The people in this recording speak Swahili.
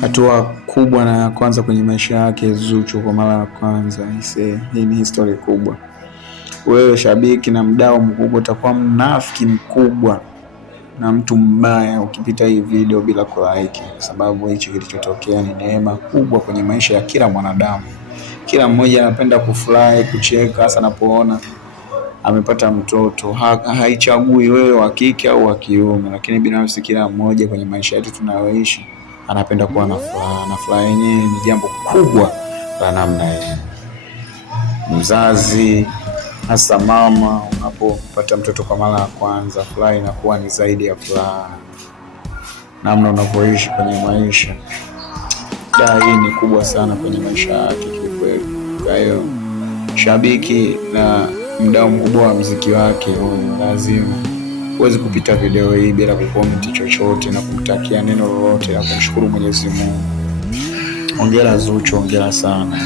Hatua kubwa na ya kwanza kwenye maisha yake Zuchu kwa mara ya kwanza. Hii ni historia kubwa. Wewe shabiki na mdau mkubwa utakuwa mnafiki mkubwa na mtu mbaya ukipita hii video bila kulike, kwa sababu hichi kilichotokea ni neema kubwa kwenye maisha ya kila mwanadamu. Kila mmoja anapenda kufurahi, kucheka hasa anapoona amepata mtoto. Haichagui wewe wa kike au wa kiume, lakini binafsi kila mmoja kwenye maisha yetu tunayoishi anapenda kuwa na furaha, na furaha yenyewe ni jambo kubwa la namna hii. Mzazi hasa mama, unapopata mtoto kwa mara ya kwanza, furaha inakuwa ni zaidi ya furaha. Namna unavyoishi kwenye maisha, hii ni kubwa sana kwenye maisha yake kiukweli. Kwa hiyo shabiki na mdau mkubwa wa muziki wake, lazima huwezi kupita video hii bila kucomment chochote na kumtakia neno lolote na kumshukuru Mwenyezi Mungu. Hongera Zuchu, hongera sana.